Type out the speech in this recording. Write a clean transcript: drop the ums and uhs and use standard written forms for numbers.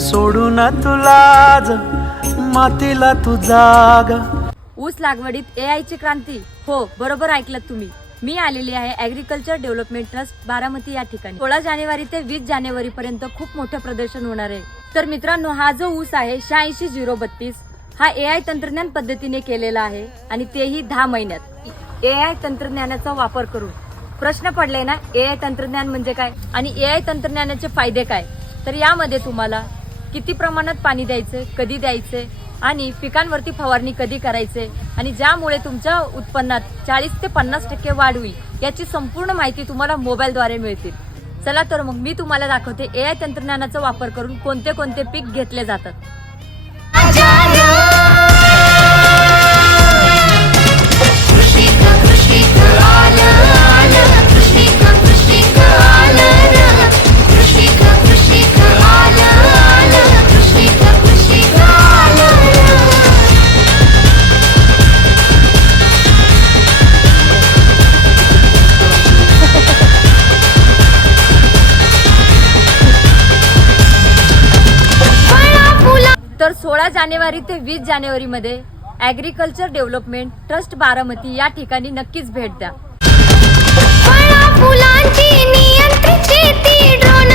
सोडून तुला आज मातीला तू जाग. ऊस लागवडीत AI ची क्रांती. हो, बरोबर ऐकलत तुम्ही. मी आलेली आहे ॲग्रिकल्चर डेव्हलपमेंट ट्रस्ट बारामती या ठिकाणी. 16 जानेवारी ते 20 जानेवारी पर्यंत खूप मोठं प्रदर्शन होणार आहे. तर मित्रांनो, हा जो ऊस आहे 86-032 हा AI तंत्रज्ञान पद्धतीने केलेला आहे आणि तेही 10 महिन्यात. AI तंत्रज्ञानाचा वापर करून प्रश्न पडले ना, AI तंत्रज्ञान म्हणजे काय आणि AI तंत्रज्ञानाचे फायदे काय. तर यामध्ये तुम्हाला किती प्रमाणात पाणी द्यायचे, कधी द्यायचे आणि पिकांवरती फवारणी कधी करायचे आणि ज्यामुळे तुमच्या उत्पन्नात 40 ते 50% वाढ होईल याची संपूर्ण माहिती तुम्हाला मोबाईलद्वारे मिळतील. चला तर मग मी तुम्हाला दाखवते AI तंत्रज्ञानाचा वापर करून कोणते कोणते पीक घेतले जातात. तर 16 जानेवारी ते 20 जानेवारी मध्ये ॲग्रिकल्चर डेव्हलपमेंट ट्रस्ट बारामती या ठिकाणी नक्कीच भेट द्या. फुलांची नियंत्रित शेती ड्रोन